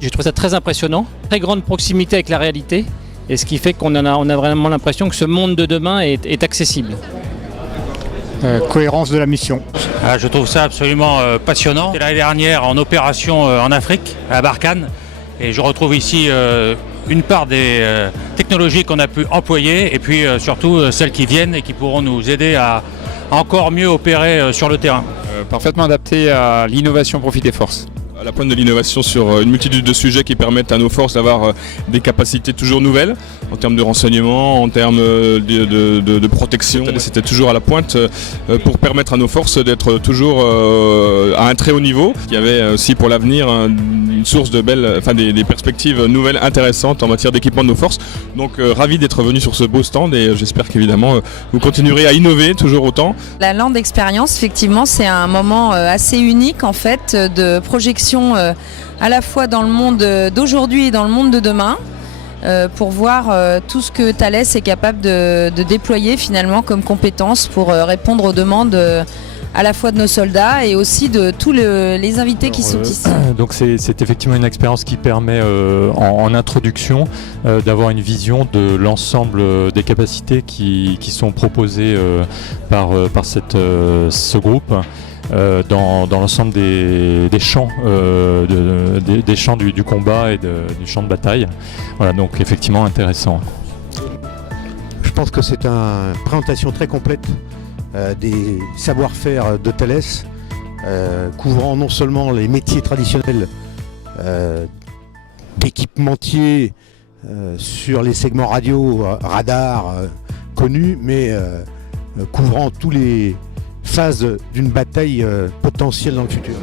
J'ai trouvé ça très impressionnant, très grande proximité avec la réalité, et ce qui fait qu'on a vraiment l'impression que ce monde de demain est accessible. Cohérence de la mission. Je trouve ça absolument passionnant. J'étais l'année dernière en opération en Afrique, à Barkhane, et je retrouve ici une part des technologies qu'on a pu employer, et puis surtout celles qui viennent et qui pourront nous aider à encore mieux opérer sur le terrain. Parfaitement adapté à l'innovation Profit et Force. À la pointe de l'innovation sur une multitude de sujets qui permettent à nos forces d'avoir des capacités toujours nouvelles en termes de renseignement, en termes de protection. C'était toujours à la pointe pour permettre à nos forces d'être toujours à un très haut niveau. Il y avait aussi pour l'avenir une source de des perspectives nouvelles intéressantes en matière d'équipement de nos forces. Donc ravi d'être venu sur ce beau stand et j'espère qu'évidemment vous continuerez à innover toujours autant. La Land Experience, effectivement, c'est un moment assez unique en fait de projection à la fois dans le monde d'aujourd'hui et dans le monde de demain pour voir tout ce que Thales est capable de déployer finalement comme compétences pour répondre aux demandes à la fois de nos soldats et aussi de tous les invités qui sont ici. Donc c'est effectivement une expérience qui permet en introduction d'avoir une vision de l'ensemble des capacités qui sont proposées par ce groupe. Dans l'ensemble des champs, des champs du combat et du champ de bataille. Voilà, donc effectivement intéressant. Je pense que c'est une présentation très complète des savoir-faire de Thales, couvrant non seulement les métiers traditionnels d'équipementiers sur les segments radio, radar connus, mais couvrant tous les phase d'une bataille potentielle dans le futur.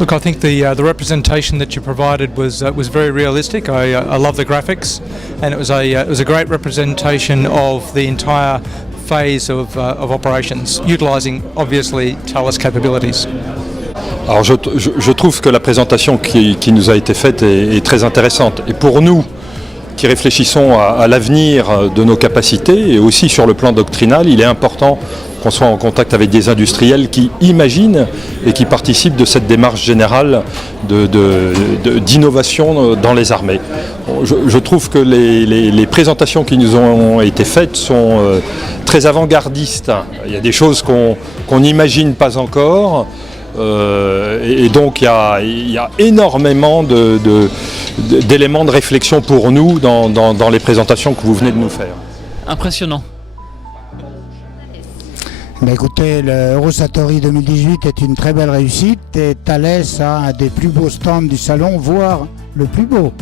Look, I think the representation that you provided was very realistic. I love the graphics, and it was a great representation of the entire phase of operations, utilising obviously Thales capabilities. Alors je trouve que la présentation qui nous a été faite est très intéressante. Et pour nous, qui réfléchissons à l'avenir de nos capacités et aussi sur le plan doctrinal, il est important qu'on soit en contact avec des industriels qui imaginent et qui participent de cette démarche générale d'innovation dans les armées. Je trouve que les présentations qui nous ont été faites sont très avant-gardistes. Il y a des choses qu'on n'imagine pas encore. Et donc il y a énormément d'éléments de réflexion pour nous dans les présentations que vous venez de nous faire. Impressionnant. Écoutez, le Eurosatory 2018 est une très belle réussite et Thales a un des plus beaux stands du salon, voire le plus beau.